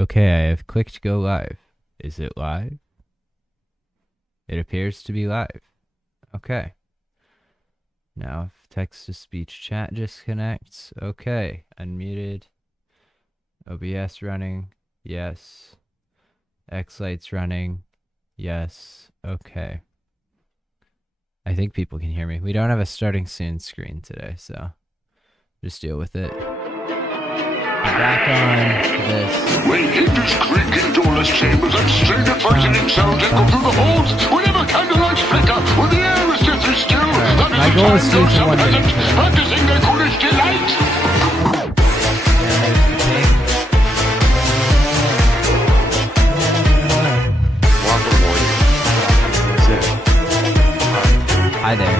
Okay, I have clicked go live. Is it live? It appears to be live. Okay. Now if text to speech chat disconnects. Okay. Unmuted. OBS running. Yes. X-Lite's running. Yes. Okay. I think people can hear me. We don't have a starting soon screen today, so just deal with it. We're back on this. When hinges creak in doorless chambers and strange frightening sounds echo through the halls, whenever candlelights flicker, when the air is deathly still, that My goal is to do some one minute. practicing their ghoulish delight. Hi there.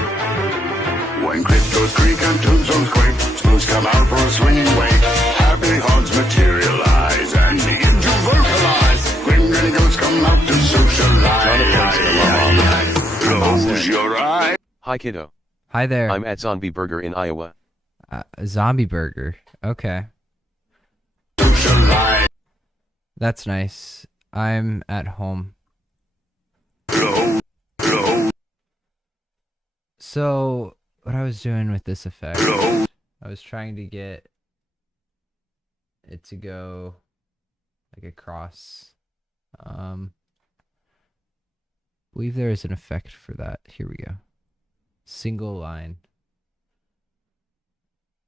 When cryptos creak and tombstones quake, smooths come out for a swinging wake. Happy hearts materialize and begin to vocalize. Grim Grinning Ghosts come out to socialize. Close your eyes. Hi kiddo. Hi there. I'm at Zombie Burger in Iowa. Zombie Burger. Okay. Socialize. That's nice. I'm at home. So, what I was doing with this effect, I was trying to get it to go like across. Believe there is an effect for that. Here we go. Single line.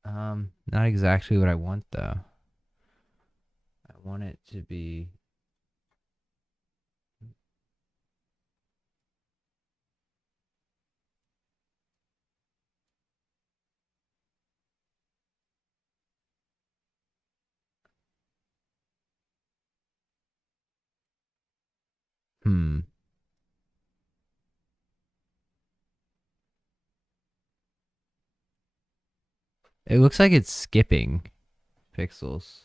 Not exactly what I want though. I want it to be It looks like it's skipping pixels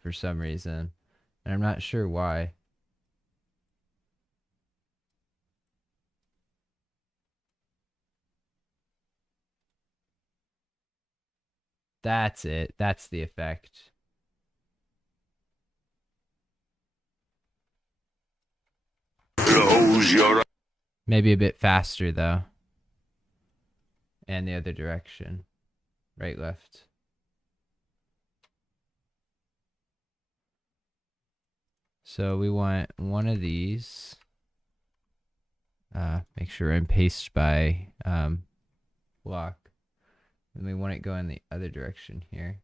for some reason, and I'm not sure why. That's it. That's the effect. Close your eyes. Maybe a bit faster though. And the other direction. Right, left. So we want one of these. Make sure I'm paste by block. And we want it going the other direction here.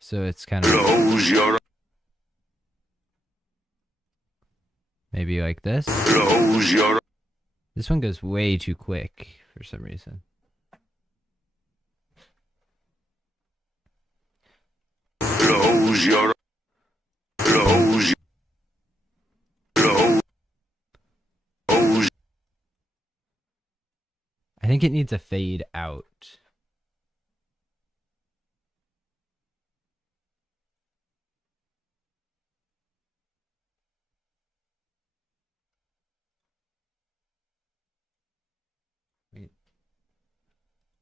So it's kind of Close your eyes. maybe like this. Close your eyes. This one goes way too quick for some reason. Close your eyes. Close. Close. Close. I think it needs a fade out.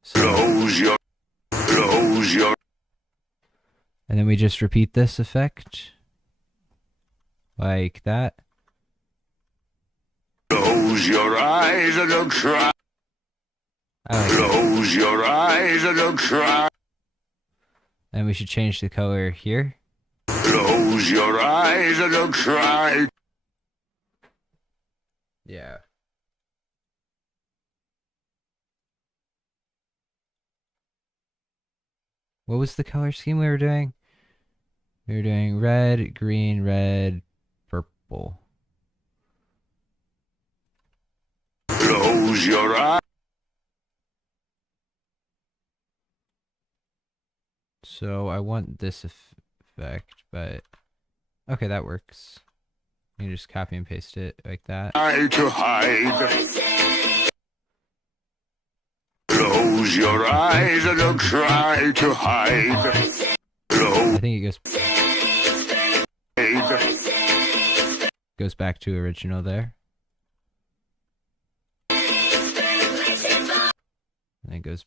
So, Close your. Close your. and then we just repeat this effect. Like that. Close your eyes and don't cry. I like it. Close your eyes and don't cry. And we should change the color here. Close your eyes and don't cry. Yeah. What was the color scheme we were doing? We were doing red, green, red, purple. Close your eyes. So I want this effect, but okay, that works. You can just copy and paste it like that. Try to hide. Close your eyes and don't try to hide. I Close. think it goes back to original there. And it goes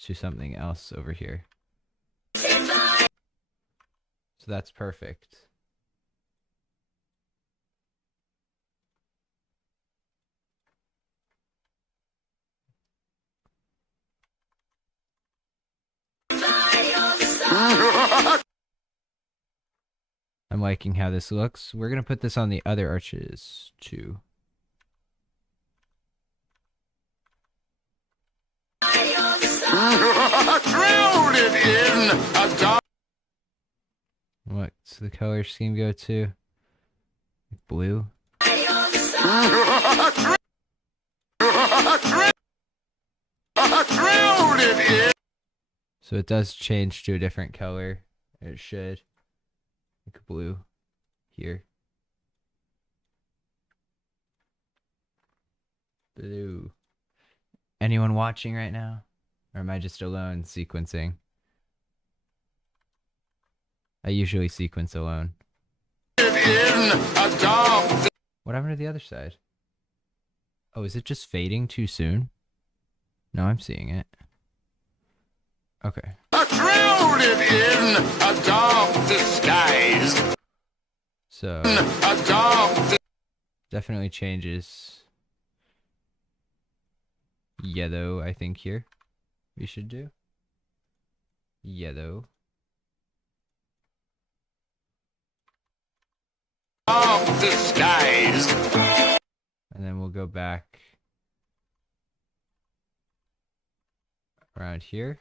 to something else over here. So that's perfect. I'm liking how this looks. We're going to put this on the other arches too. What's the color scheme go to? Blue? So it does change to a different color. It should. Like blue here. Blue. Anyone watching right now? Or am I just alone sequencing? I usually sequence alone. What happened to the other side? Oh, is it just fading too soon? No, I'm seeing it. Okay. Shrouded in a dark disguise. So A dark definitely changes. Yellow, I think here. We should do. Yellow. disguise. And then we'll go back around here.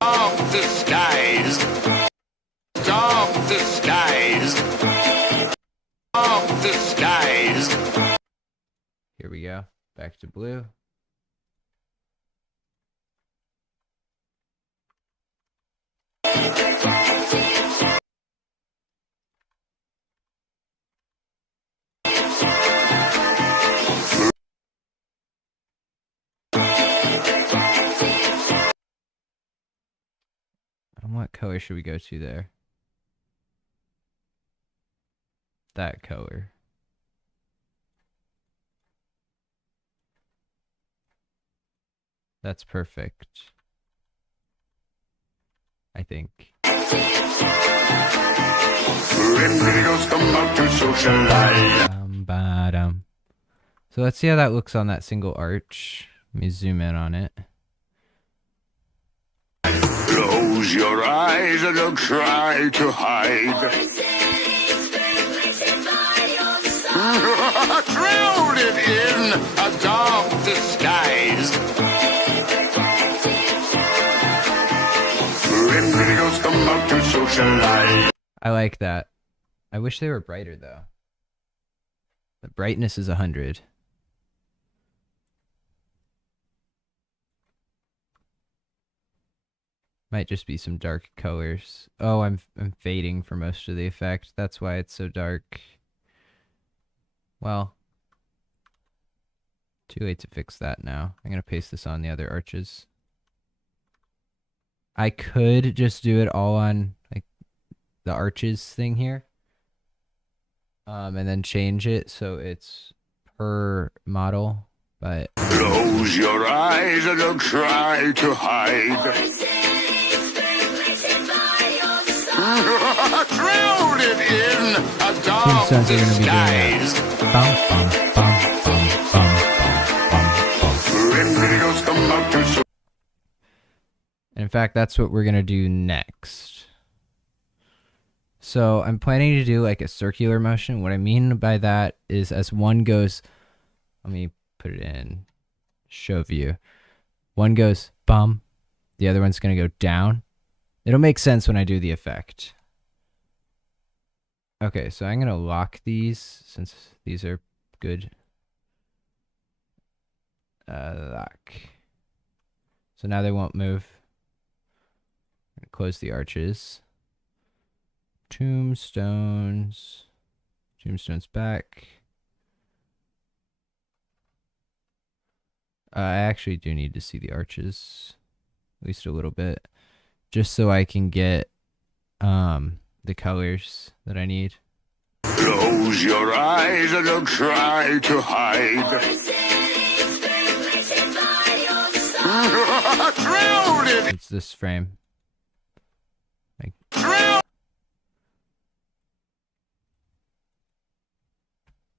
Dark disguise. Dark disguise. Dark disguise. Here we go. Back to blue. And what color should we go to there? That color. That's perfect. I think. Grim Grinning Ghosts come out to socialize. Ba-dum. So let's see how that looks on that single arch. Let me zoom in on it. Close your eyes and don't try to hide. Shrouded in a dark disguise. Grim Grinning Ghosts come out to socialize. I like that. I wish they were brighter though. The brightness is 100. Might just be some dark colors. Oh, I'm fading for most of the effect. That's why it's so dark. Well, too late to fix that now. I'm going to paste this on the other arches. I could just do it all on like the arches thing here. And then change it so it's per model, but Close your eyes and don't try to hide. Shrouded in a dark Tombstones are gonna be doing that. disguise. Bum, bum, bum, bum, bum, bum, bum, bum. Grim Grinning Ghosts come out to socialize. In fact, that's what we're gonna do next. So I'm planning to do like a circular motion. What I mean by that is as one goes, let me put it in show view. One goes bum, the other one's gonna go down. It'll make sense when I do the effect. Okay, so I'm gonna lock these since these are good. Lock. So now they won't move. I'm gonna close the arches. Tombstones. Tombstones back. I actually do need to see the arches. At least a little bit. Just so I can get the colors that I need. Close your eyes and don't try to hide. Shrouded. It's this frame.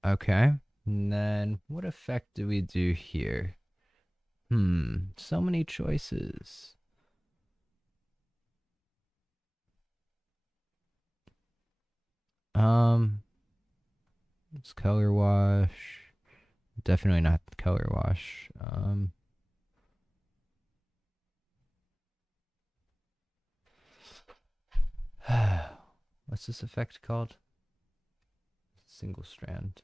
Okay. And then what effect do we do here? So many choices. It's color wash. Definitely not the color wash. What's this effect called? Single strand.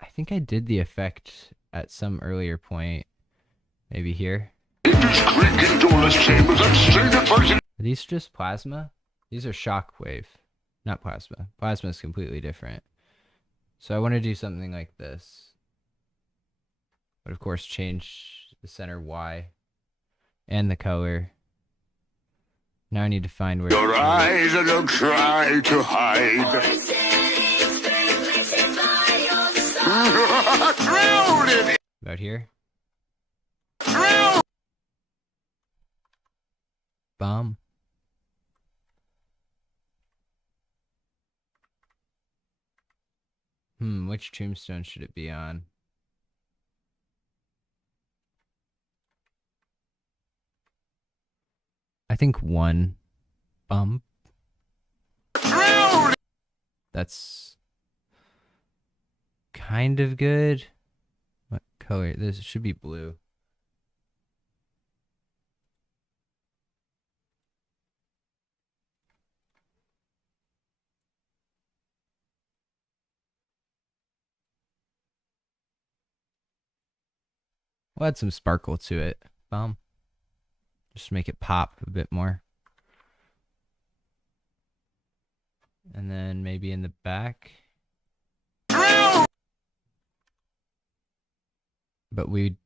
I think I did the effect at some earlier point. Maybe here. Are these just plasma? These are shockwave, not plasma. Plasma is completely different. So I want to do something like this. But of course change the center Y and the color. Now I need to find where Your eyes don't try to hide. about here. Bomb. Which tombstone should it be on? I think one. Bump. That's kind of good. What color? This should be blue. We'll add some sparkle to it. Bomb. Just make it pop a bit more. And then maybe in the back. But we...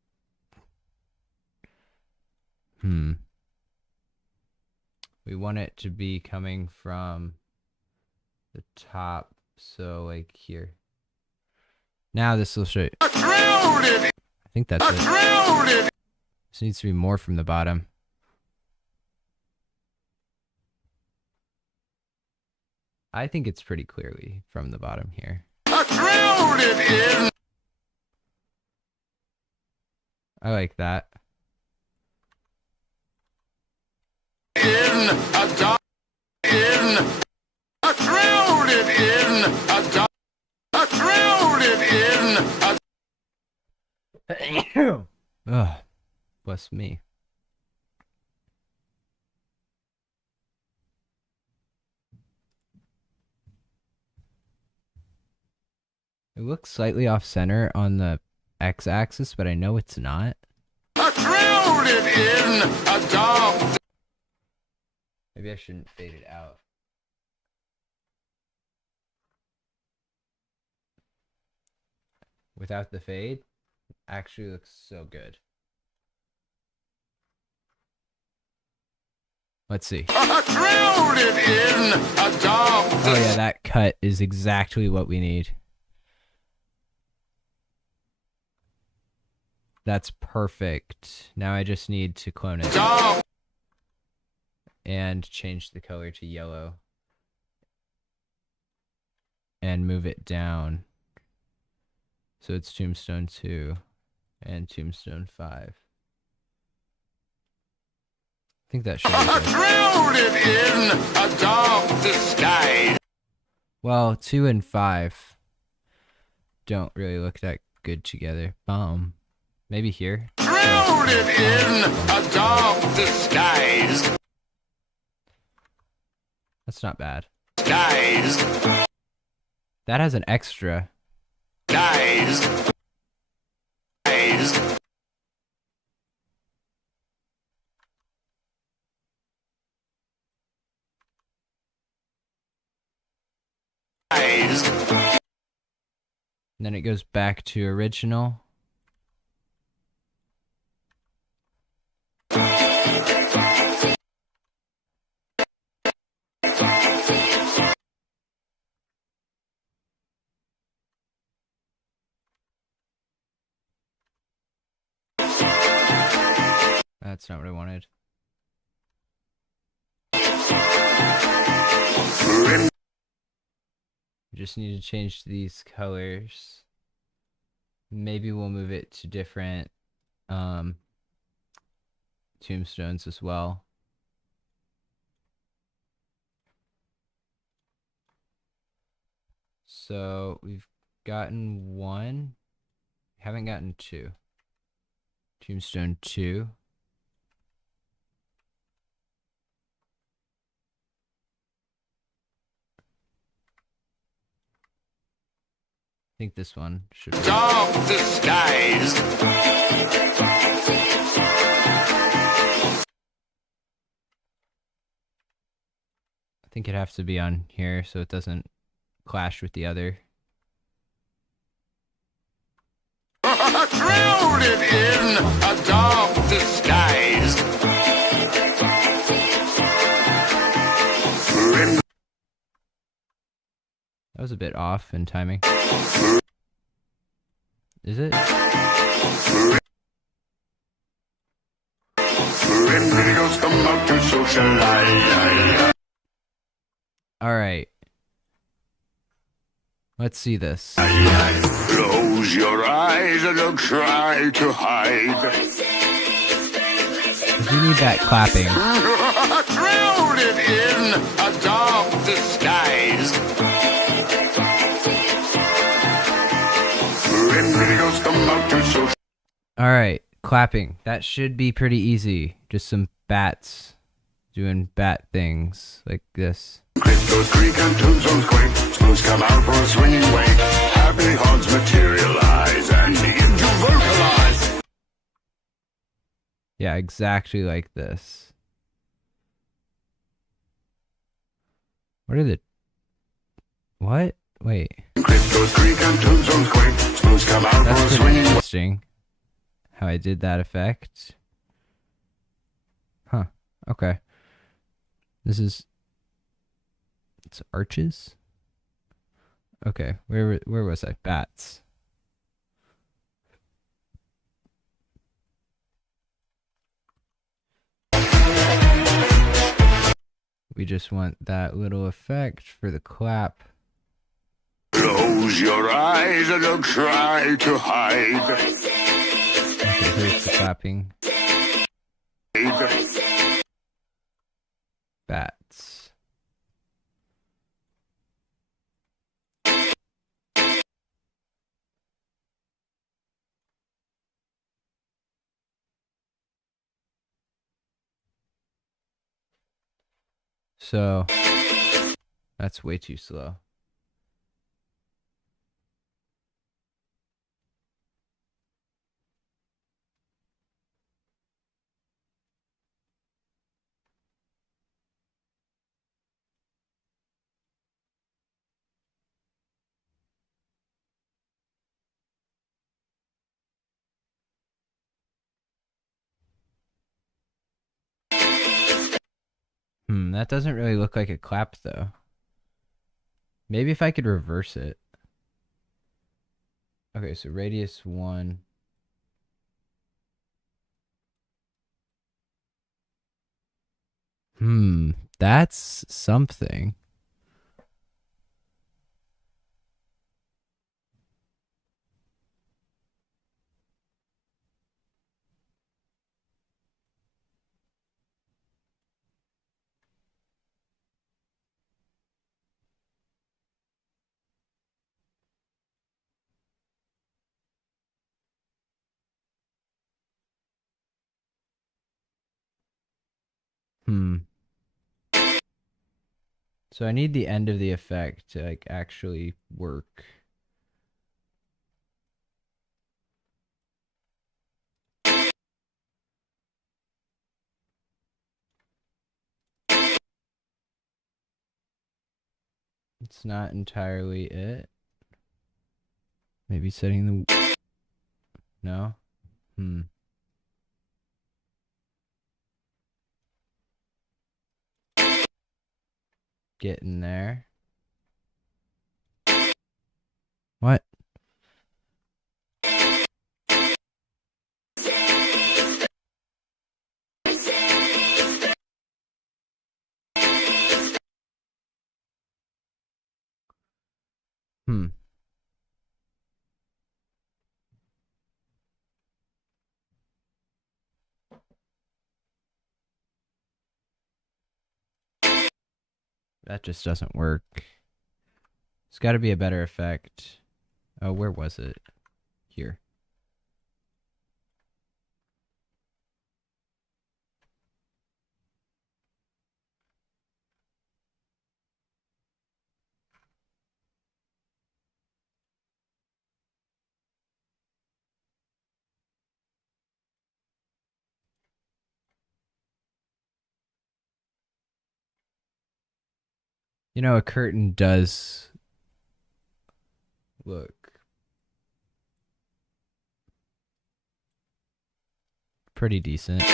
We want it to be coming from the top. So like here. Now this will show you. I think that's it. This needs to be more from the bottom. I think it's pretty clearly from the bottom here. I like that. Ugh, bless me. It looks slightly off center on the x-axis, but I know it's not. Maybe I shouldn't fade it out. Without the fade, actually looks so good. Let's see. Oh yeah, that cut is exactly what we need. That's perfect. Now I just need to clone it. And change the color to yellow. And move it down. So it's Tombstone 2 and Tombstone 5. I think that should be good. Well, 2 and 5 don't really look that good together. Bomb. Maybe here. Shrouded in a dark disguise. That's not bad. Guys. That has an extra. Guys. Guys. Guys. And then it goes back to original. That's not what I wanted. We just need to change these colors. Maybe we'll move it to different tombstones as well. So we've gotten 1. Haven't gotten 2. Tombstone 2. I think this one should be. Dark disguised. I think it has to be on here so it doesn't clash with the other. Shrouded in a dark disguise. That was a bit off in timing. Is it? Videos come out to socialize. Alright. Let's see this. Close your eyes and don't try to hide. We need that clapping. Shrouded in a dark disguise. Videos come out to social. Alright, clapping. That should be pretty easy. Just some bats doing bat things like this. Cryptos creak and tombstones quake. Smooths come out for a swinging wake. Happy hearts materialize and begin to vocalize. Yeah, exactly like this. What are the... What? Wait. Cryptos creak and tombstones quake. Smooths come out for a That's pretty swinging wake. interesting. How I did that effect. Huh. Okay. This is... It's arches? Okay. Where was I? Bats. We just want that little effect for the clap. Close your eyes and don't try to hide. Okay, here's the clapping. Bats. So, that's way too slow. That doesn't really look like a clap though. Maybe if I could reverse it. Okay, so radius 1. That's something. So I need the end of the effect to like actually work. It's not entirely it. Maybe setting the... No? Getting there. What? That just doesn't work. There's got to be a better effect. Oh, where was it? Here. You know, a curtain does look pretty decent.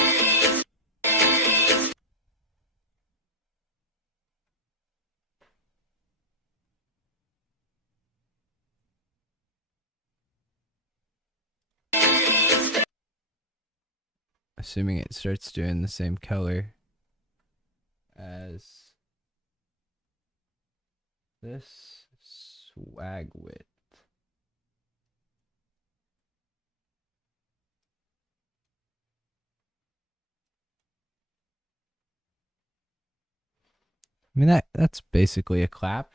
Assuming it starts doing the same color as this swag width. I mean, that's basically a clap.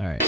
All right.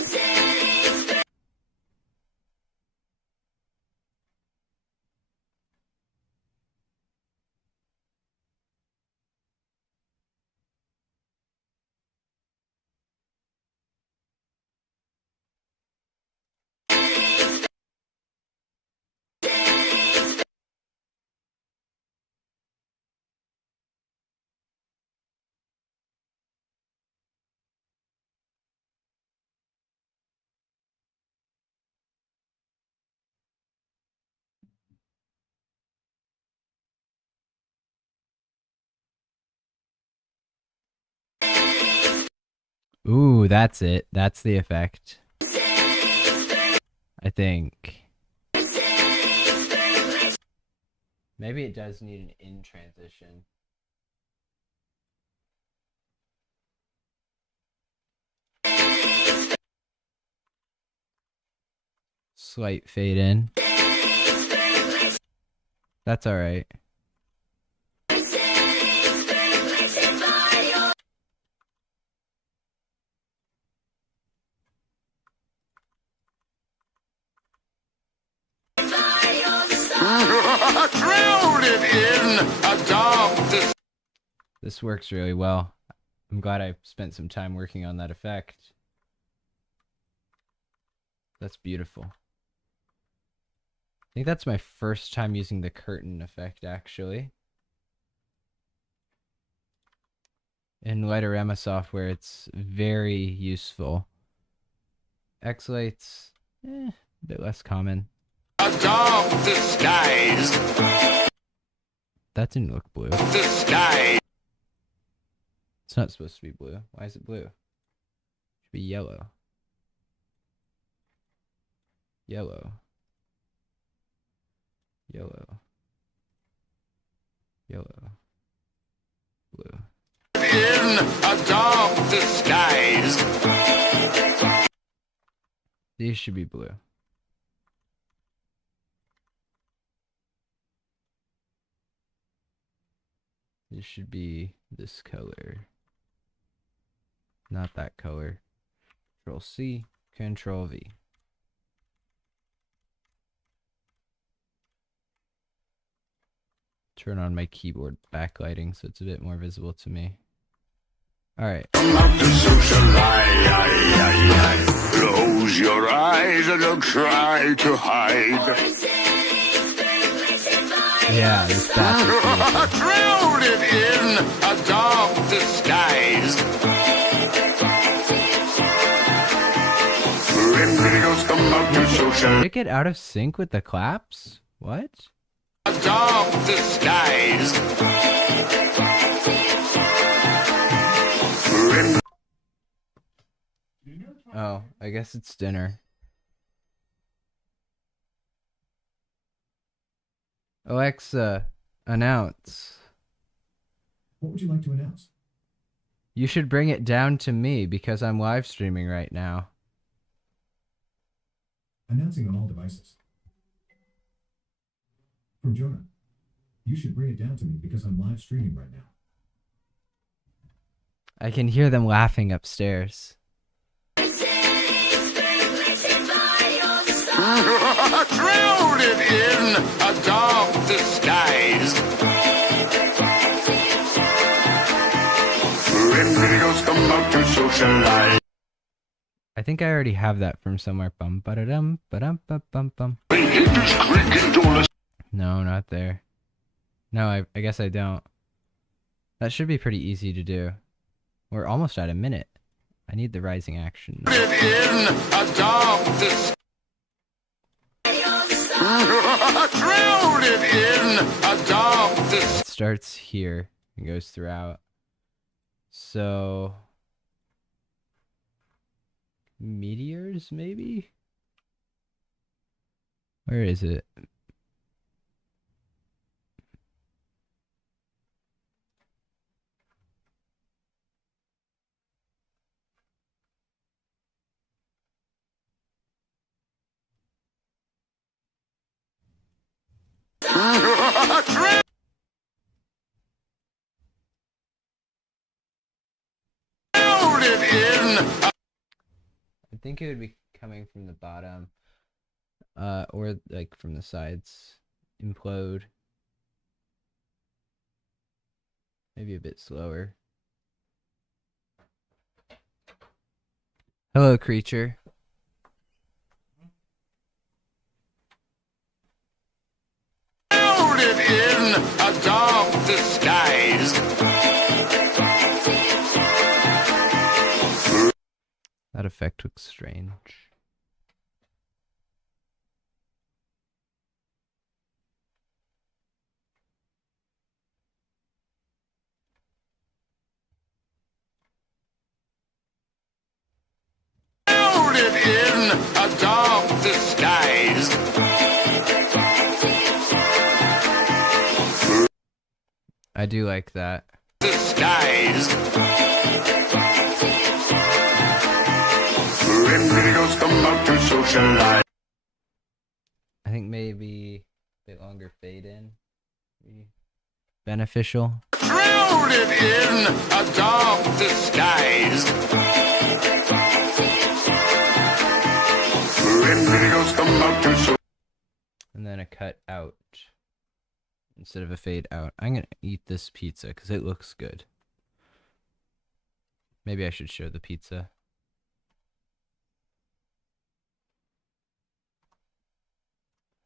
Ooh, that's it. That's the effect. I think. Maybe it does need an in transition. Slight fade in. That's all right. Shrouded in a dark This works really well. I'm glad I spent some time working on that effect. That's beautiful. I think that's my first time using the curtain effect, actually. In Lightorama software, it's very useful. X-Lights, a bit less common. A dark disguise. That didn't look blue. Disguise. It's not supposed to be blue. Why is it blue? It should be yellow. Yellow. Yellow. Yellow. Blue. In a dark disguise. These should be blue. This should be this color. Not that color. Control C, Control V. Turn on my keyboard backlighting so it's a bit more visible to me. Alright. Come out to socialize. Close your eyes and don't try to hide. Yeah, this batch is beautiful. Shrouded in a dark disguise. Grim Grinning Ghosts come out to social. Did it get out of sync with the claps? What? A dark disguise. Grim. Oh, I guess it's dinner. Alexa, announce What would you like to announce? You should bring it down to me because I'm live streaming right now. Announcing on all devices. From Jonah. You should bring it down to me because I'm live streaming right now. I can hear them laughing upstairs. Shrouded in a dark disguise. Grim Grinning Ghosts come out to socialize. I think I already have that from somewhere. Bum ba dum ba dum ba bum bum. Hinges creak into a No, not there. No, I guess I don't. That should be pretty easy to do. We're almost at a minute. I need the rising action. in a dark disguise. Shrouded in a dark disguise. It starts here and goes throughout. So meteors, maybe? Where is it? I think it would be coming from the bottom, or like from the sides. Implode. Maybe a bit slower. Hello, creature. Shrouded in a dark disguise. That effect looks strange. Shrouded in a dark disguise. I do like that. Disguise. Grim Grinning Ghosts come out to socialize. I think maybe a bit longer fade in. Be beneficial. Shrouded in a dark disguise. Grim Grinning Ghosts come out to socialize. And then a cut out instead of a fade out. I'm gonna eat this pizza because it looks good. Maybe I should show the pizza.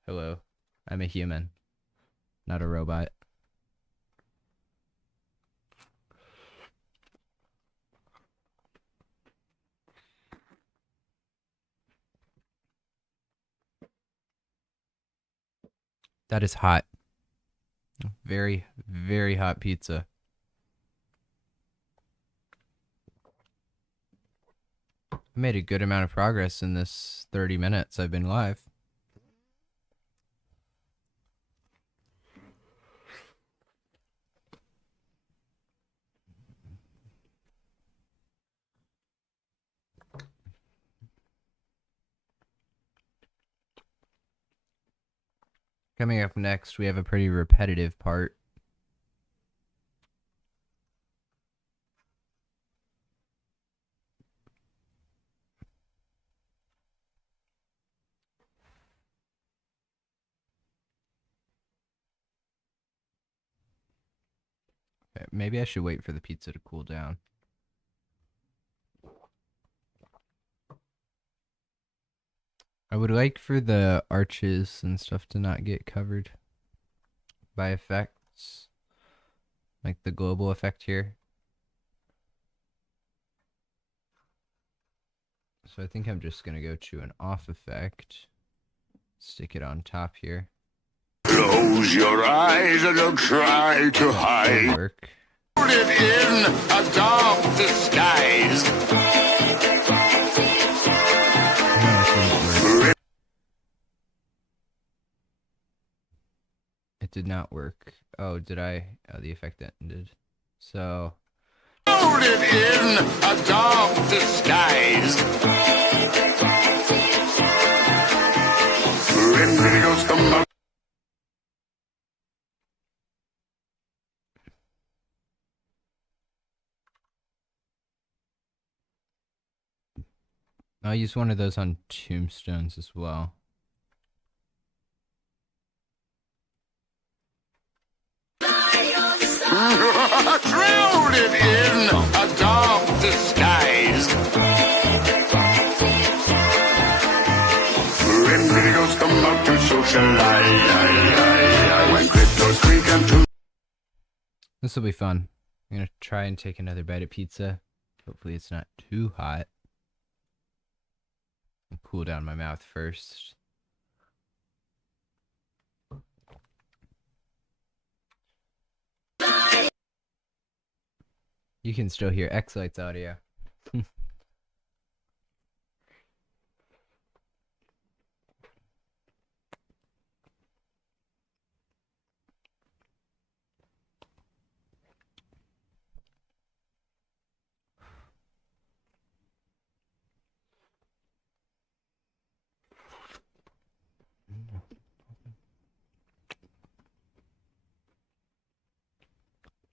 Hello, I'm a human, not a robot. That is hot. Very, very hot pizza. I made a good amount of progress in this 30 minutes I've been live. Coming up next, we have a pretty repetitive part. Okay, maybe I should wait for the pizza to cool down. I would like for the arches and stuff to not get covered by effects, like the global effect here. So I think I'm just going to go to an off effect, stick it on top here. Close your eyes and don't try to That'll hide. work. Shrouded in a dark disguise. No, it didn't work. It did not work. Oh, did I? Oh, the effect ended. So Loaded in a dark disguise. Grim Grinning Ghosts come out. I'll use one of those on tombstones as well. Shrouded in a dark disguise. Grim Grinning Ghosts come out to socialize. When cryptos creak and tune. This will be fun. I'm gonna try and take another bite of pizza. Hopefully it's not too hot. I'll cool down my mouth first. You can still hear X-Light's audio.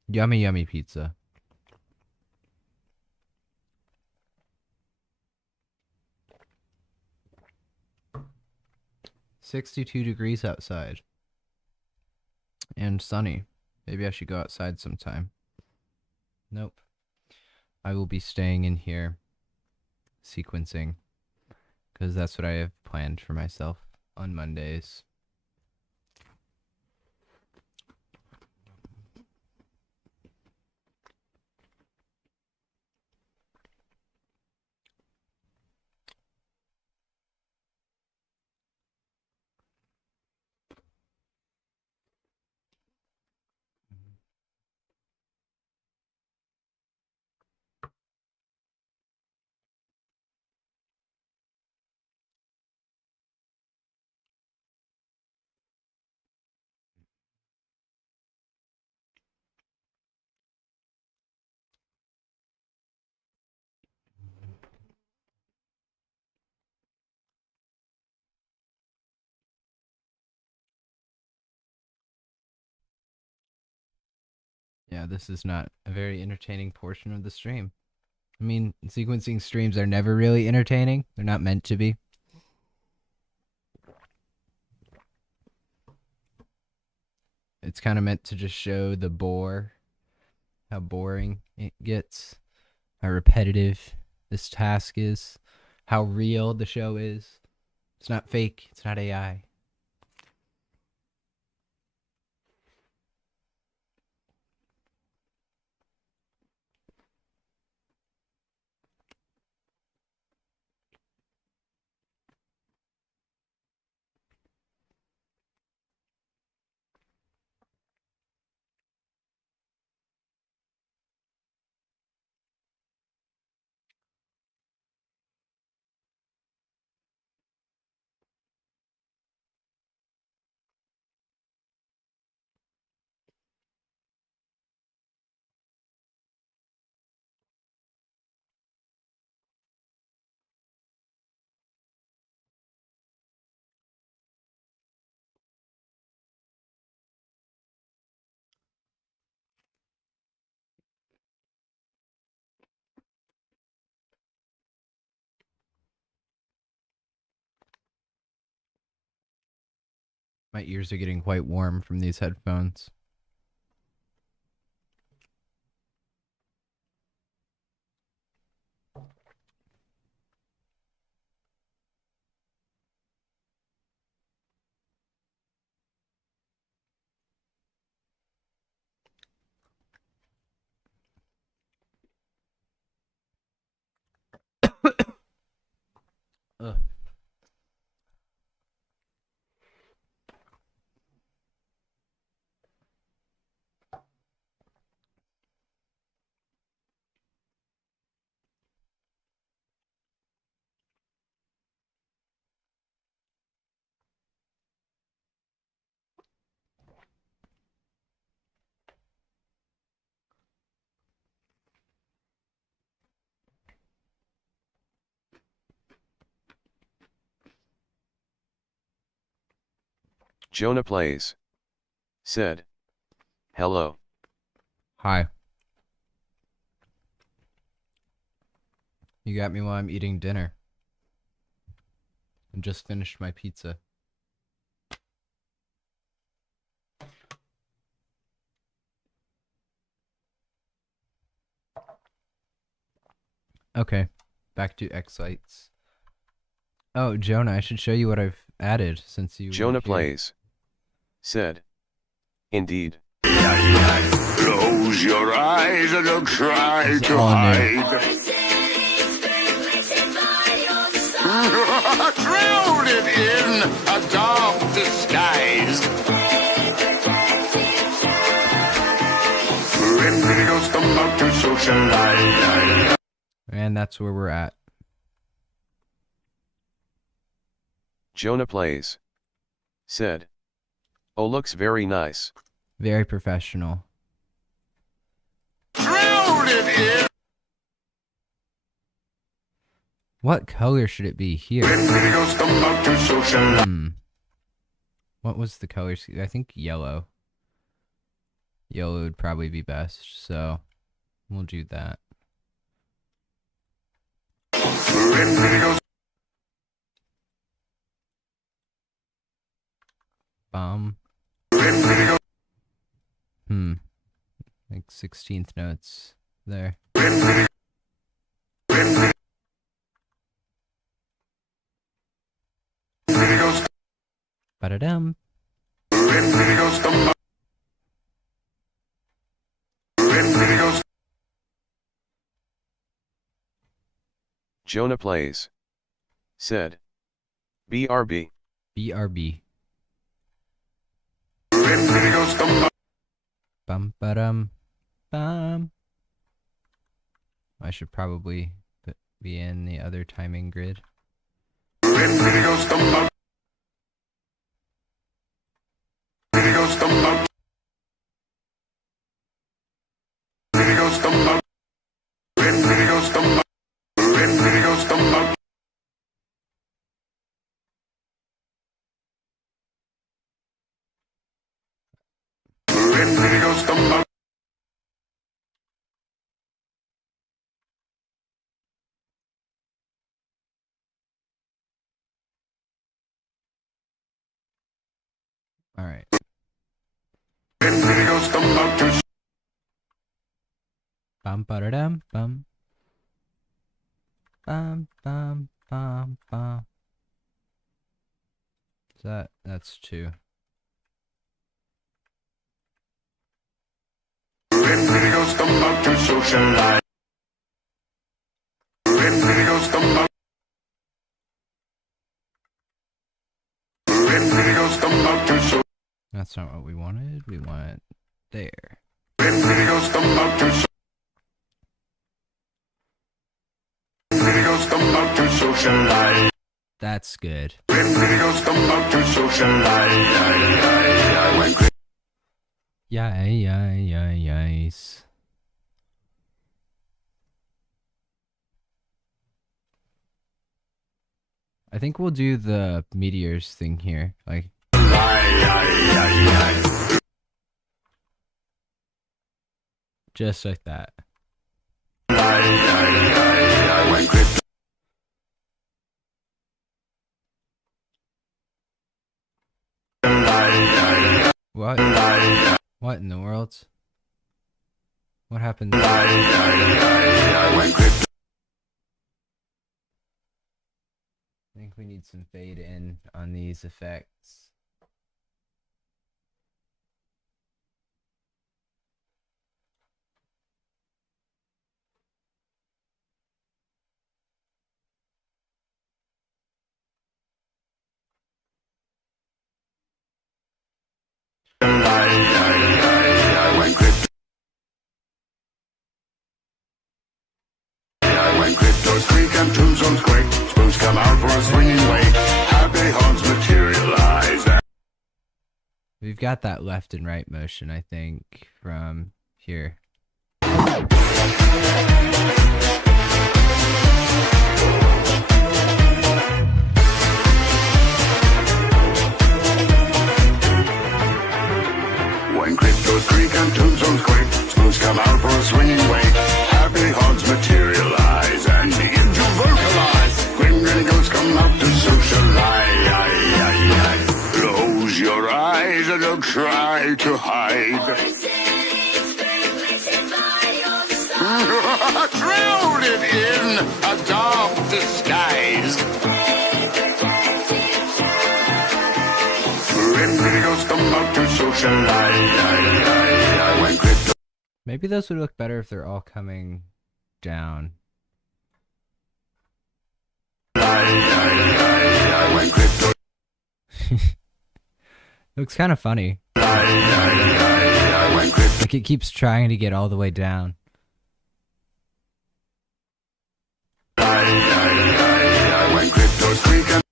Yummy, yummy pizza. $62 outside. And sunny. Maybe I should go outside sometime. Nope. I will be staying in here sequencing, because that's what I have planned for myself on Mondays. Yeah, this is not a very entertaining portion of the stream. I mean, sequencing streams are never really entertaining. They're not meant to be. It's kind of meant to just show the how boring it gets, how repetitive this task is, how real the show is. It's not fake. It's not AI. My ears are getting quite warm from these headphones. Ugh. Jonah Plays said, hello. Hi. You got me while I'm eating dinner. I just finished my pizza. Okay, back to X-Lights. Oh, Jonah, I should show you what I've added since you Jonah weren't here. Plays said, indeed. Close your eyes and don't try It's to all new. hide. Shrouded in a dark disguise. Grim Grinning Ghosts come out to socialize. And that's where we're at. Jonah Plays said, oh, looks very nice. Very professional. Shrouded in. What color should it be here? Grim Grinning Ghosts come out to socialize. What was the color? I think yellow. Yellow would probably be best, so we'll do that. Grim Grinning Ghosts. Grim Grinning Ghosts. Like 16th notes there. Grim Grinning. Grim Grinning. Grim Grinning Ghosts. Ba-da-dum. Grim Grinning Ghosts come out. Grim Grinning Ghosts. Jonah Plays said, BRB. BRB. Grim Grinning Ghosts come out. Bum ba-dum. Bum. I should probably be in the other timing grid. Grim Grinning Ghosts come out. Grinning Ghosts come out. Grinning Ghosts come out. Grim Grinning Ghosts come out. Grim Grinning Ghosts come out. Grim Grinning Ghosts come out. All right. Grim Grinning Ghosts come out to. Bum ba-da-dum. Bum. Bum bum bum bum. Is that's 2. Grim Grinning Ghosts come out to socialize. Grim Grinning Ghosts come out. Grim Grinning Ghosts come out to socialize. That's not what we wanted. We want it there. Grim Grinning Ghosts come out to. Grim Grinning Ghosts come out to socialize. That's good. Grim Grinning Ghosts come out to socialize. When Grim Yes. I think we'll do the meteors thing here. Like, just like that. when Grim. What? What in the world? What happened? When Grim. I think we need some fade in on these effects. When cryptos creak and tombstones quake, spoons come out for a swinging wake. Happy haunts materialize. We've got that left and right motion, I think, from here. come out to socialize. Close your eyes and don't try to hide. Shrouded in a dark disguise. Grim Grinning Ghosts come out to socialize. When crypto Maybe those would look better if they're all coming down. when crypto Looks kind of funny. when crypto Like it keeps trying to get all the way down. when cryptos creak and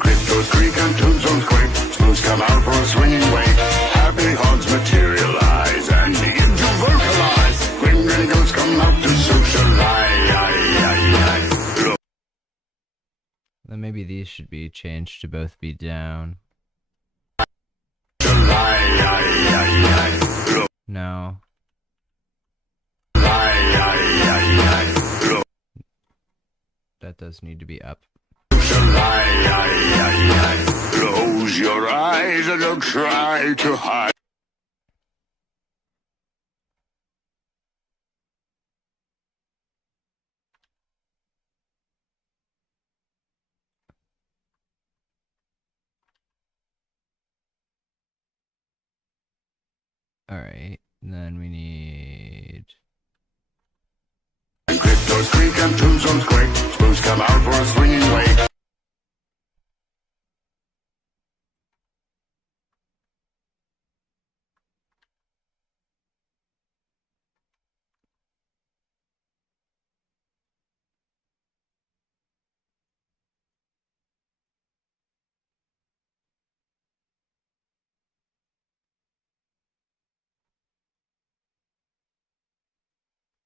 cryptos creak and tombstones quake, smooths come out for a swinging wake. Happy haunts materialize and begin to vocalize. Grim Grinning Ghosts come out to socialize. Then maybe these should be changed to both be down. No. That does need to be up. Close your eyes and don't try to hide. Alright, then we need... And cryptos creak and tombstones quake, spoons come out for a swinging wake.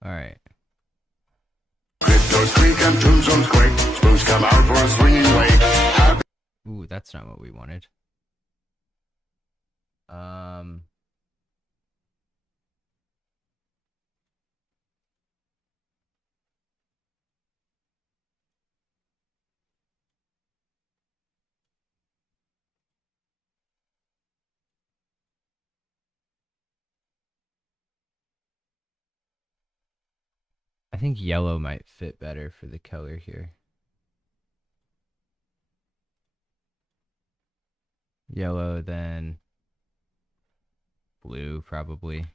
Alright. Cryptos creak and tombstones quake, spoons come out for a swinging wake. Happy Ooh, that's not what we wanted. I think yellow might fit better for the color here. Yellow, then blue, probably.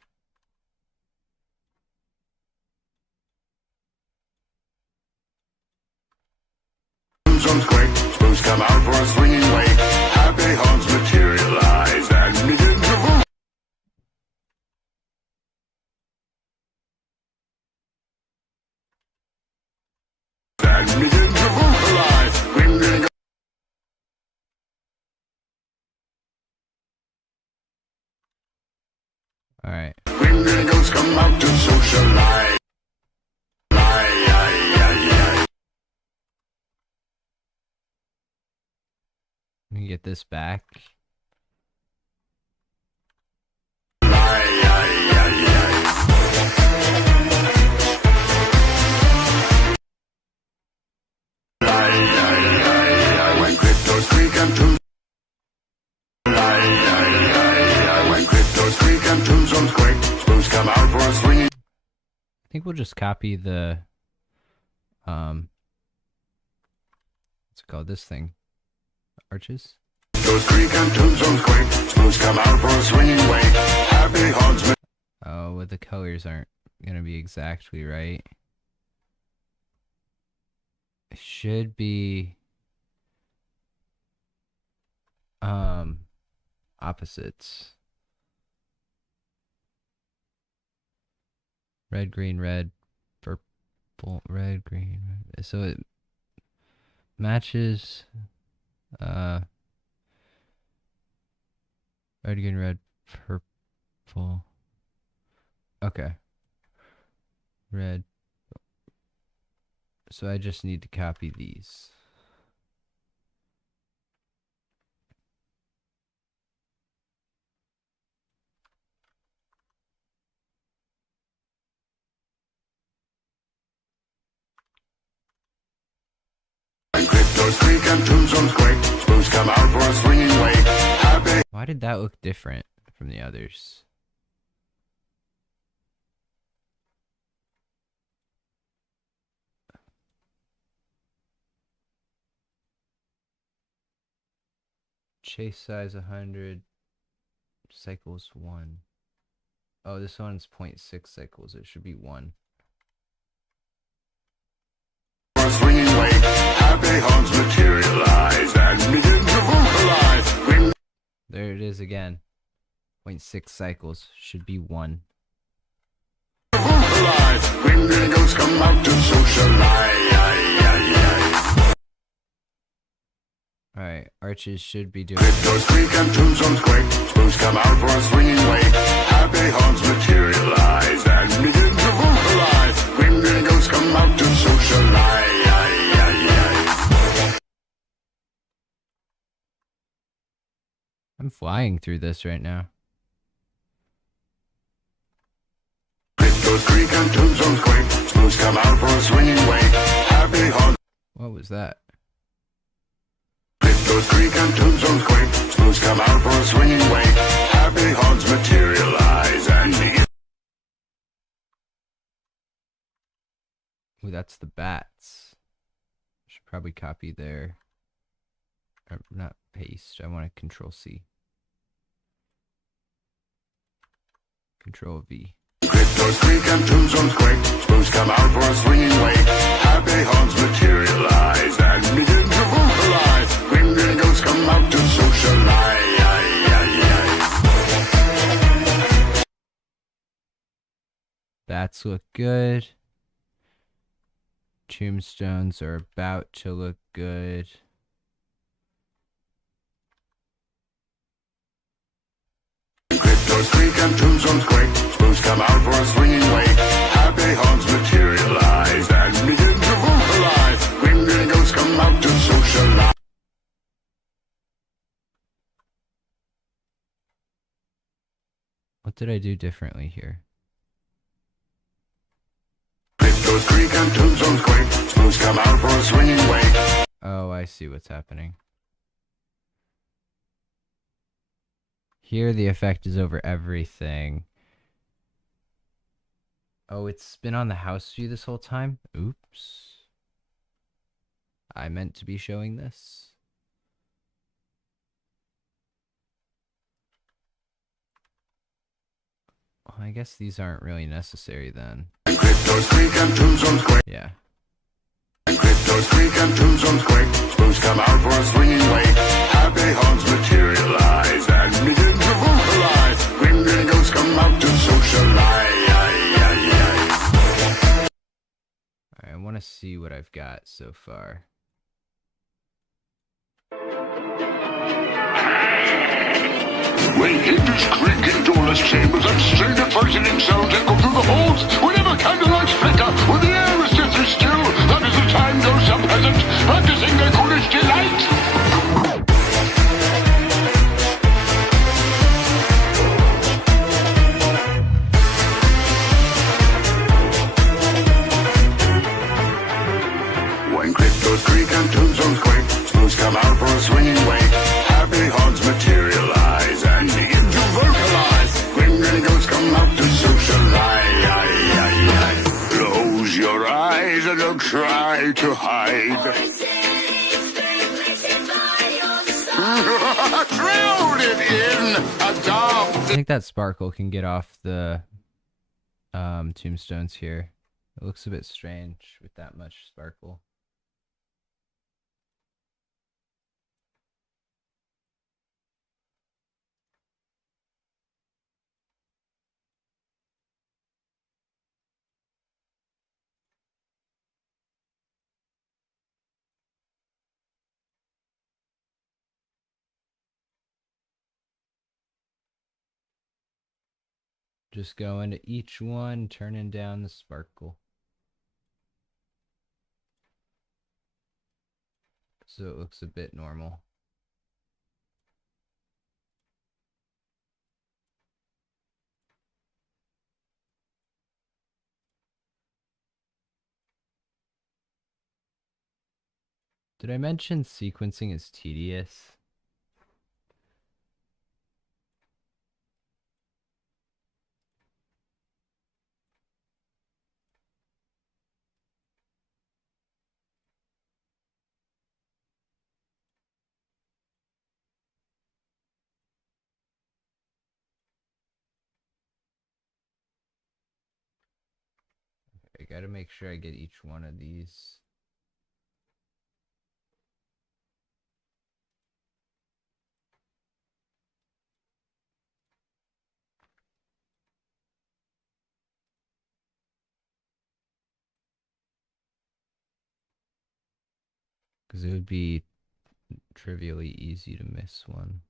tombstones quake, spoons come out for a swinging wake. Happy haunts materialize and begin to move. And begin to vocalize. Grim Grinning Alright. Ghosts come out to socialize. Let me get this back. When cryptos creak and tombstones when cryptos creak and tombstones quake, spoons come out for a swinging. I think we'll just copy the what's it called, this thing? Arches? Those creak and tombstones quake, spoons come out for a swinging wake. Happy haunts. Oh, well, the colors aren't gonna be exactly right. It should be opposites. Red, green, red, purple, red, green, red. So it matches red, green, red, purple. Okay. Red. So I just need to copy these. Cryptos creak and tombstones quake. Spoons come out for a swinging wake. Happy. Why did that look different from the others? Chase size 100. Cycles 1. Oh, this one's 0.6 cycles. It should be 1. Swinging wake, happy haunts materialize and begin to vocalize. Grim There it is again. 0.6 cycles. Should be 1. vocalize. Grim Grinning Ghosts come out to socialize. Alright, arches should be doing Cryptos creak and tombstones quake. Spoons come out for a swinging wake. Happy haunts materialize and begin to vocalize. Grim Grinning Ghosts come out to socialize. I'm flying through this right now. Cryptos creak and tombstones quake. Spoons come out for a swinging wake. Happy haunts. What was that? Cryptos creak and tombstones quake. Spoons come out for a swinging wake. Happy haunts materialize and begin. Ooh, that's the bats. Should probably copy there. Or not paste. I want to Control C. Control V. Cryptos creak and tombstones quake. Spoons come out for a swinging wake. Happy haunts materialize and begin to vocalize. Grim Grinning Ghosts come out to socialize. Bats look good. Tombstones are about to look good. Cryptos creak and tombstones quake. Spoons come out for a swinging wake. Happy haunts materialize and begin to vocalize. Grim Grinning Ghosts come out to socialize. What did I do differently here? Cryptos creak and tombstones quake. Spoons come out for a swinging wake. Oh, I see what's happening. Here the effect is over everything. Oh, it's been on the house view this whole time? Oops. I meant to be showing this. Well, I guess these aren't really necessary then. Cryptos creak and tombstones quake. Yeah. Cryptos creak and tombstones quake. Spoons come out for a swinging wake. Happy haunts materialize and begin to vocalize. Grim Grinning Ghosts come out to socialize. Alright, I want to see what I've got so far. When hinges creak in doorless chambers and strange and frightening sounds echo through the halls, whenever candlelights flicker, when the air is deathly still, that is the time ghosts are present, practicing their ghoulish delight. When cryptos creak and tombstones quake, spoons come out for a swinging wake. Happy haunts materialize and begin to vocalize. Grim Grinning Ghosts come out to socialize. Close your eyes and don't try to hide. Thrown it in, adopt. I think that sparkle can get off the tombstones here. It looks a bit strange with that much sparkle. Just go into each one, turning down the sparkle. So it looks a bit normal. Did I mention sequencing is tedious? I gotta make sure I get each one of these. Because it would be trivially easy to miss one.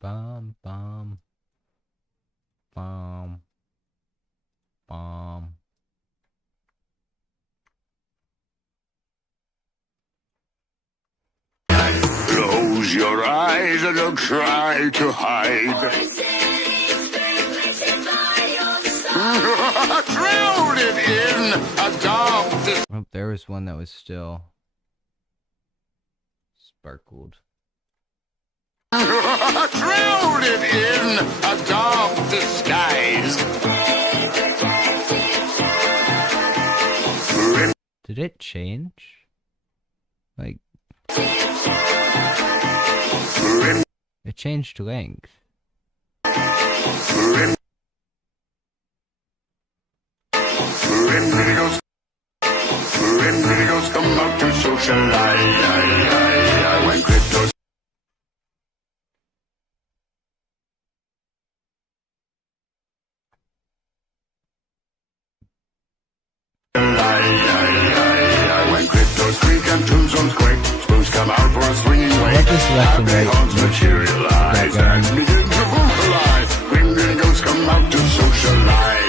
Bomb, bomb, bomb, bomb. Close your eyes and don't try to hide. Shrouded in a dark Oh, there was one that was still sparkled. shrouded in a dark disguise. Did it change? Like, it changed length. Grim Grinning Ghosts come out to socialize. When cryptos when cryptos creak and tombstones quake, spoons come out for a swinging way. What just left and right? Haunts materialize and begin to vocalize. Grim Grinning Ghosts come out to socialize.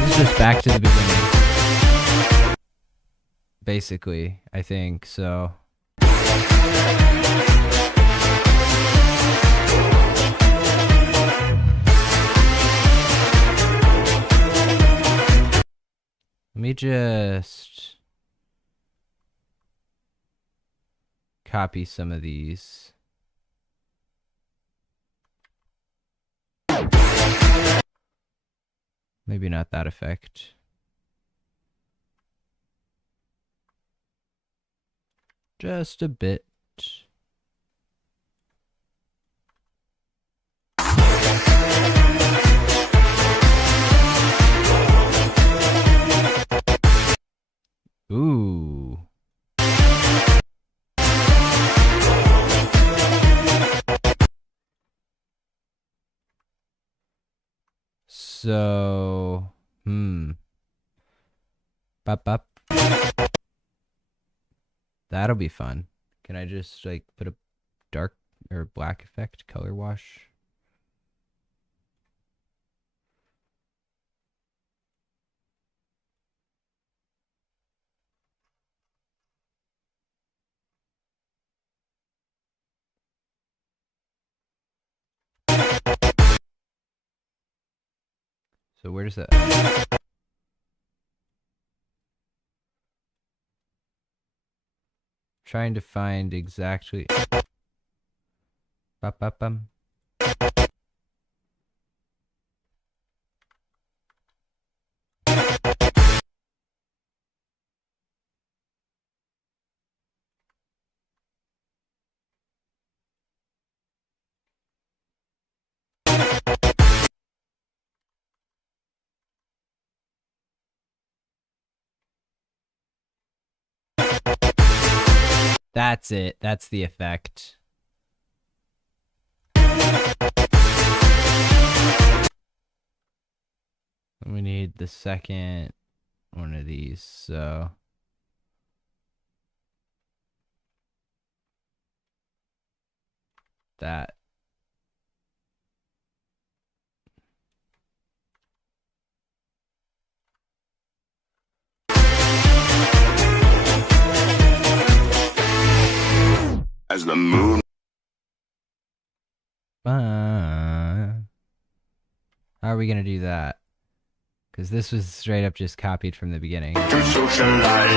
This is just back to the beginning. Basically, I think so. Let me just copy some of these. Maybe not that effect. Just a bit. Ooh. So, Bop. That'll be fun. Can I just like put a dark or black effect, color wash? So where does that? Trying to find exactly. Bum. That's it. That's the effect. We need the second one of these, so that. As the moon How are we gonna do that? Because this was straight up just copied from the beginning. to socialize.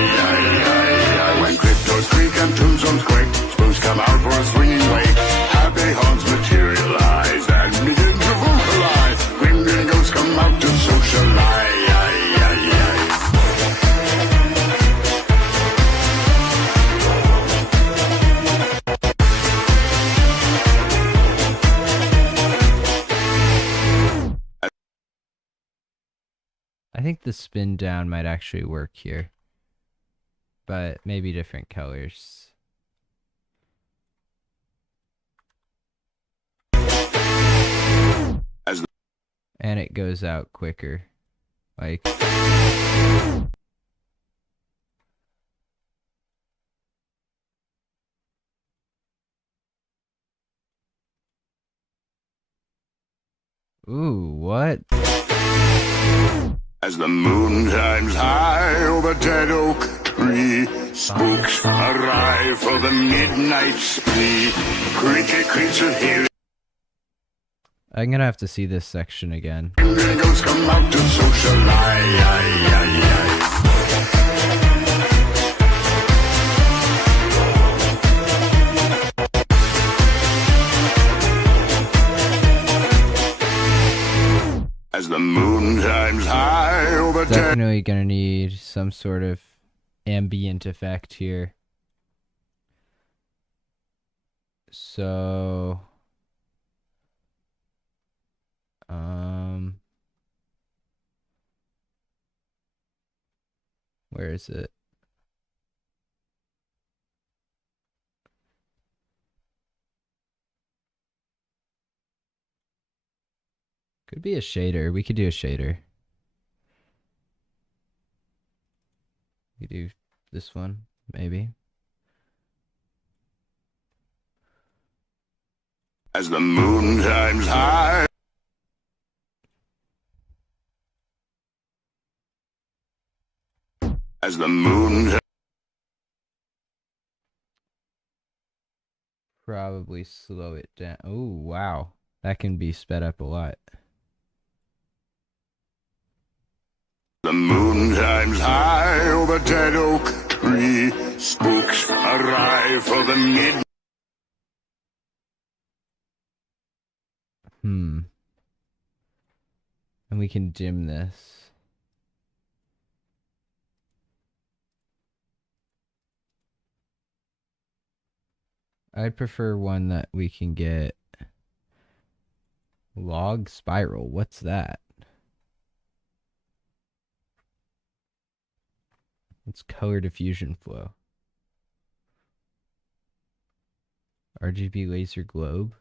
When cryptos creak and tombstones quake, spoons come out for a swinging wake. Happy haunts materialize and begin to vocalize. Grim Grinning Ghosts come out to socialize. I think the spin down might actually work here, but maybe different colors. As the And it goes out quicker. Like, ooh, what? As the moon times high over dead oak tree, spooks arrive for the midnight spree. Creaky creatures hear I'm gonna have to see this section again. Grim Grinning Ghosts come out to socialize. As the moon times high over dead Definitely gonna need some sort of ambient effect here. So, where is it? Could be a shader. We could do a shader. We could do this one, maybe. as the moon times high. As the moon Probably slow it down. Oh, wow. That can be sped up a lot. The moon times high over dead oak tree, spooks arrive for the mid. And we can dim this. I'd prefer one that we can get log spiral. What's that? It's color diffusion flow. RGB laser globe.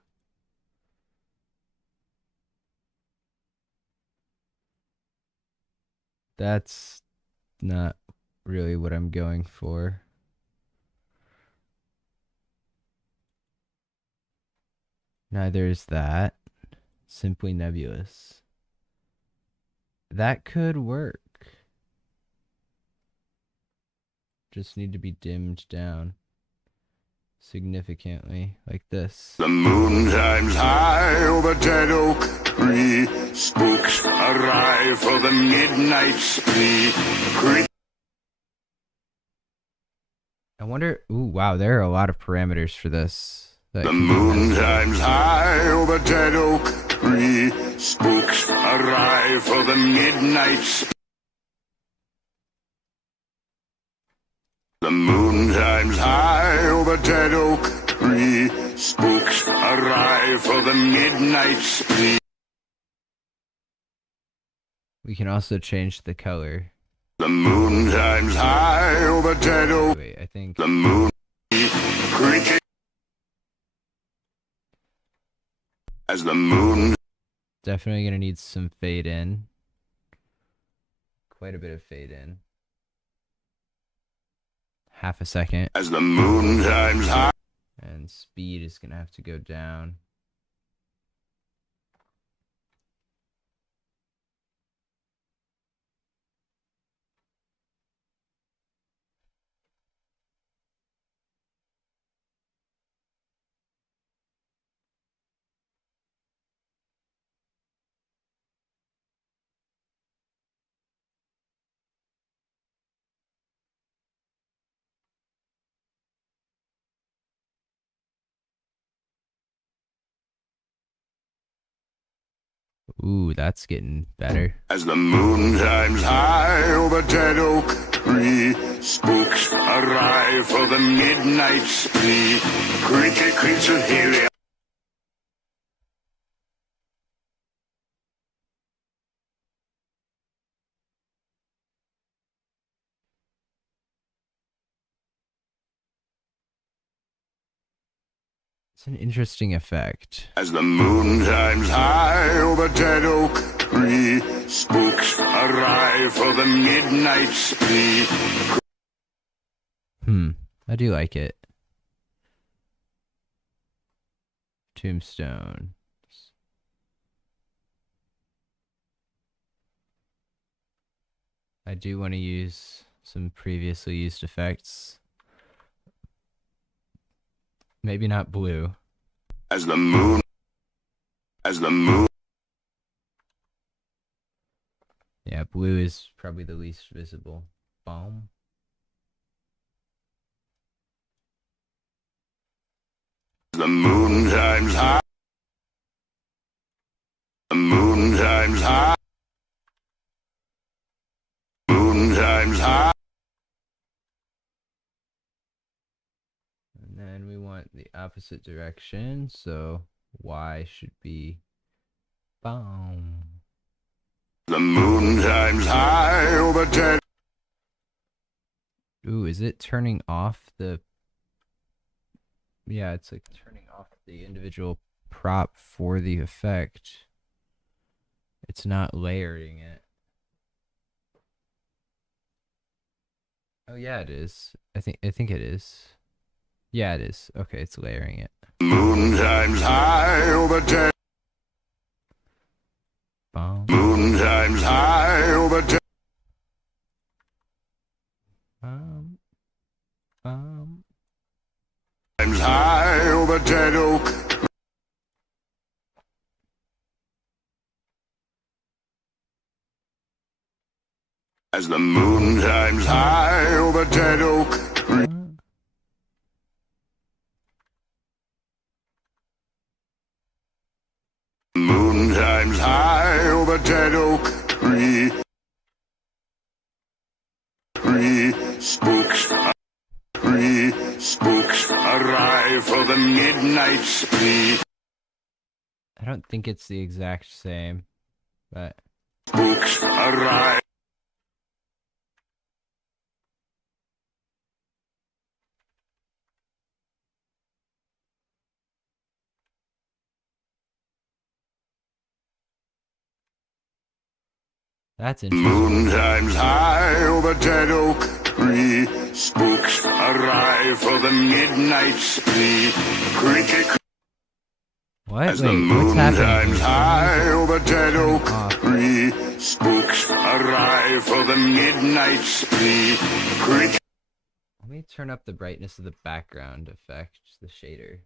That's not really what I'm going for. Neither is that. Simply nebulous. That could work. Just need to be dimmed down significantly, like this. The moon times high over dead oak tree, spooks arrive for the midnight spree. I wonder, ooh, wow, there are a lot of parameters for this. The moon times high over dead oak tree, spooks arrive for the midnight spree. The moon times high over dead oak tree, spooks arrive for the midnight spree. We can also change the color. The moon times high over dead oak. Wait, I think The moon creaking as the moon. definitely gonna need some fade in. Quite a bit of fade in. Half a second. As the moon times high. And speed is gonna have to go down. Ooh, that's getting better. As the moon climbs high over dead oak tree, spooks arrive for the midnight spree. Creaky creature here. It's an interesting effect. As the moon climbs high over dead oak tree, spooks arrive for the midnight spree. I do like it. Tombstone. I do want to use some previously used effects. Maybe not blue. As the moon. Yeah, blue is probably the least visible. Boom. The moon climbs high. The moon climbs high. Moon climbs high. And then we want the opposite direction, so Y should be boom. The moon climbs high over dead. Ooh, is it turning off the... Yeah, it's like turning off the individual prop for the effect. It's not layering it. Oh yeah, it is. I think it is. Yeah, it is. Okay, it's layering it. Moon climbs high over dead. Boom. Moon climbs high over dead. Climbs high over dead oak. As the moon climbs high over dead oak tree. Moon climbs high over dead oak tree. Spooks arrive for the midnight spree. I don't think it's the exact same, but Spooks arrive. that's interesting. Moon climbs high over dead oak tree. Spooks arrive for the midnight spree. Creaky. What? As Wait, the what's moon happening climbs here? high over dead oak off. tree. Spooks arrive for the midnight spree. Creaky. Let me turn up the brightness of the background effect, the shader.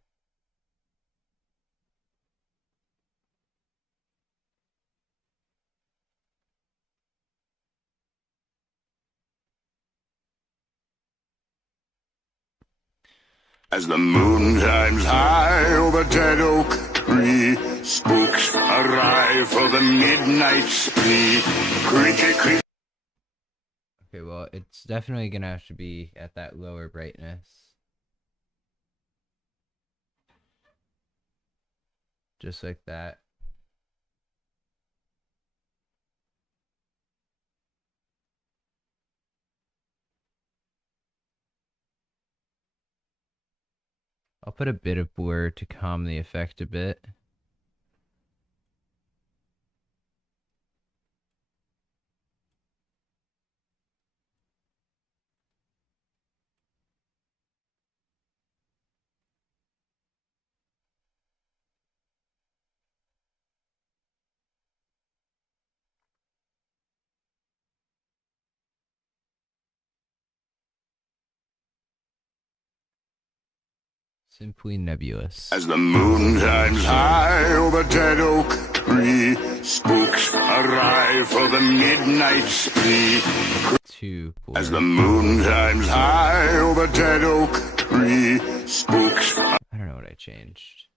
As the moon climbs high over dead oak tree, spooks arrive for the midnight spree. Creaky. Okay, well, it's definitely gonna have to be at that lower brightness. Just like that. I'll put a bit of blur to calm the effect a bit. Simply nebulous. As the moon climbs high over dead oak tree, spooks arrive for the midnight spree. Too blur. As the moon climbs high over dead oak tree, spooks. I don't know what I changed.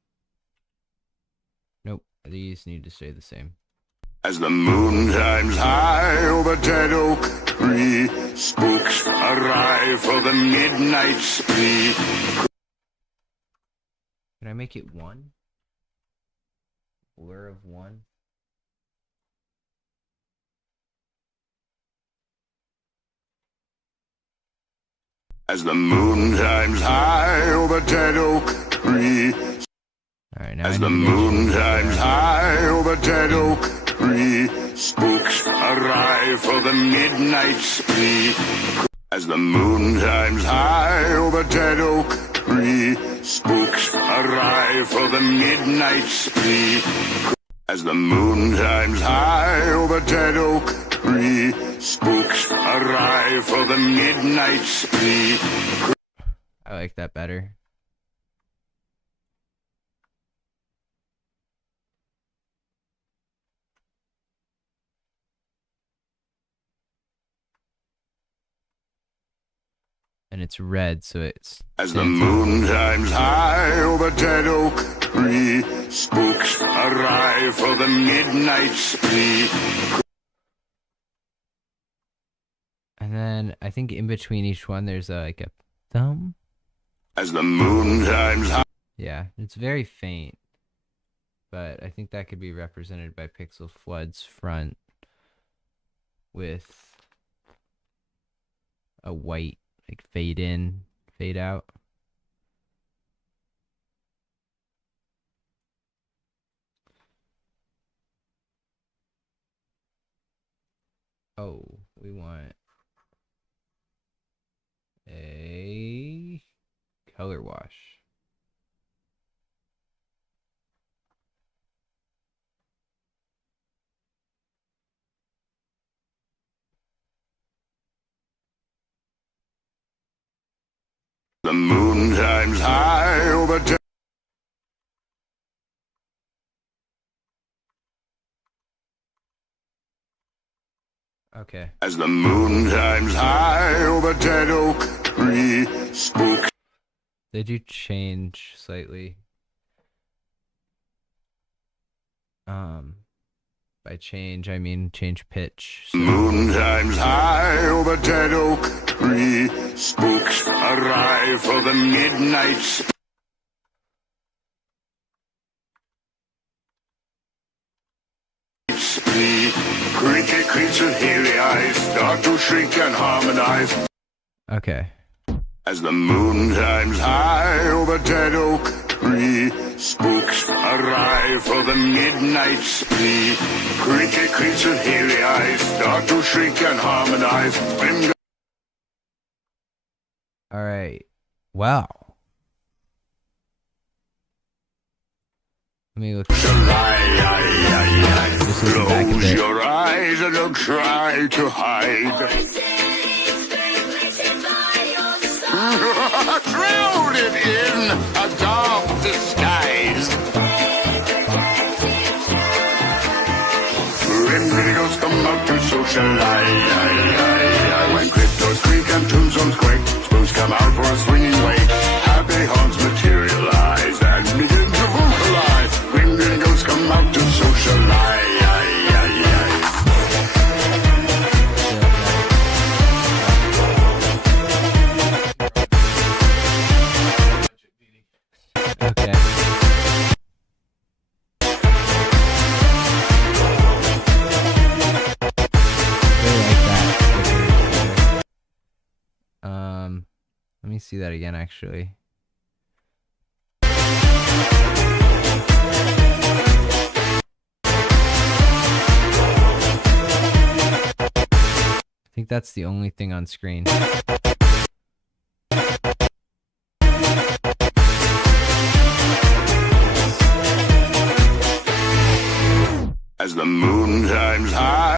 Nope, these need to stay the same. As the moon climbs high over dead oak tree, spooks arrive for the midnight spree. Can I make it 1? Blur of 1? As the moon climbs high over dead oak tree. Alright, now As the moon climbs high over dead oak tree, spooks arrive for the midnight spree. As the moon climbs high over dead oak tree, spooks arrive for the midnight spree. As the moon climbs high over dead oak tree, spooks arrive for the midnight spree. I like that better. And it's red, so it's... As the moon climbs high over dead oak tree, spooks arrive for the midnight spree. And then I think in between each one there's like a thumb. As the moon climbs high. Yeah, it's very faint. But I think that could be represented by Pixel Flood's front with a white, like, fade in, fade out. Oh, we want a color wash. The moon climbs high over dead. Okay. As the moon climbs high over dead oak tree, spooks. They do change slightly. By change, I mean change pitch. So. Moon climbs high over dead oak tree, spooks arrive for the midnight spree. Creaky creatures, hairy eyes start to shrink and harmonize. Okay. As the moon climbs high over dead oak tree, spooks arrive for the midnight spree. Creaky creatures, hairy eyes start to shrink and harmonize. All right. Wow. Let me look. Just looking back a Close bit. your eyes and don't try to hide. Shrouded in a dark disguise. Grim Grinning Ghosts come out to socialize. When cryptos creak and tombstones quake, spooks come out for a swinging wake. Happy haunts materialize and begin to vocalize. Grim Grinning Ghosts come out to socialize. Okay. Really like that. Let me see that again, actually. I think that's the only thing on screen. As the moon climbs high.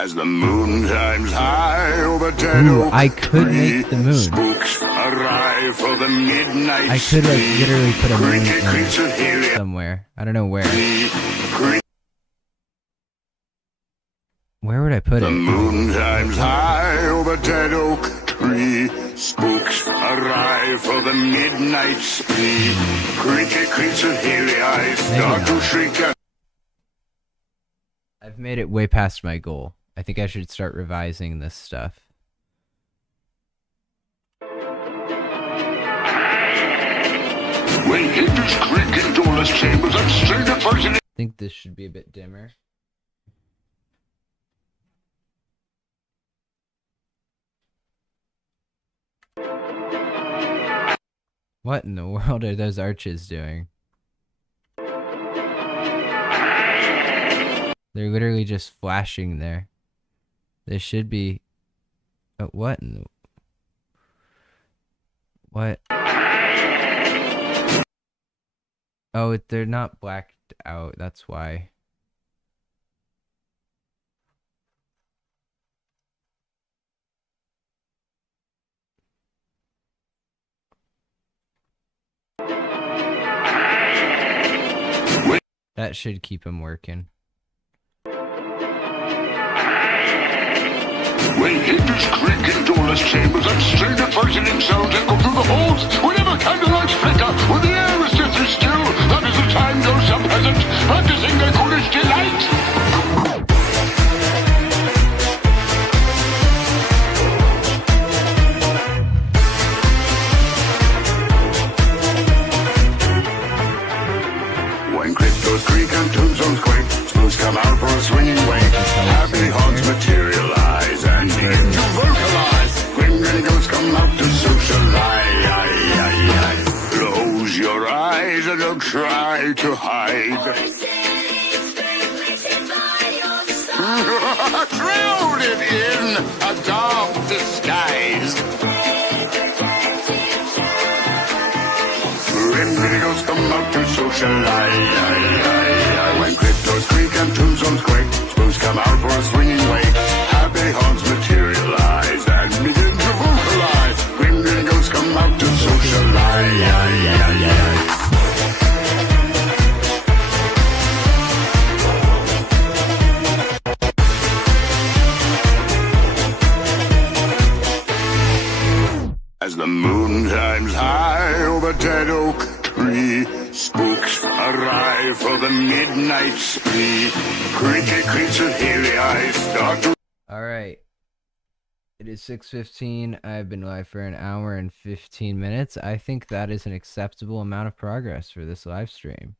As the moon climbs high over dead Ooh, oak I could tree, make the moon. Spooks arrive for the midnight I could like spree. literally put a moon Creaky in creatures, hairy somewhere. I don't know where. eyes. Where would I put The it? moon climbs high over dead oak tree. Spooks arrive for the midnight spree. Creaky creature hairy eyes start to shriek. I've made it way past my goal. I think I should start revising this stuff. When hinges creak in doorless chambers and stranger voicing. I think this should be a bit dimmer. What in the world are those arches doing? They're literally just flashing there. They should be... what in the... What? Oh, they're not blacked out. That's why. That should keep him working. When hinges creak in doorless chambers and stranger voicing sounds echo through the halls, whenever candlelights flicker, when the air is deathly still, that is the time those some peasants practicing their ghoulish delight. When cryptos creak and tombstones quake, spoons come out for a swinging wake, happy haunts materialize and begin to vocalize. Grim Grinning Ghosts come out to socialize. Close your eyes and don't try to hide. Shrouded in a dark disguise. Grim Grinning Ghosts come out to socialize. When cryptos creak and tombstones quake, spoons come out for a swinging wake. Happy haunts materialize and begin to vocalize. Grim Grinning Ghosts come out to socialize. As the moon climbs high over dead oak tree, spooks arrive for the midnight spree. Creaky creature hairy eyes start to... Alright. It is 6:15. I've been live for an hour and 15 minutes. I think that is an acceptable amount of progress for this live stream.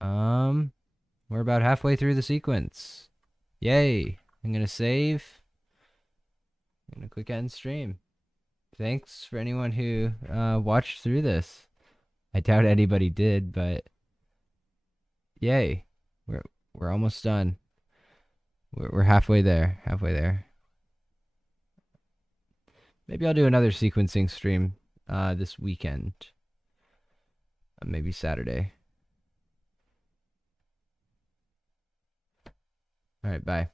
We're about halfway through the sequence. Yay. I'm gonna save. I'm gonna click end stream. Thanks for anyone who watched through this. I doubt anybody did, but yay. We're almost done. We're halfway there. Halfway there. Maybe I'll do another sequencing stream this weekend. Maybe Saturday. Alright, bye.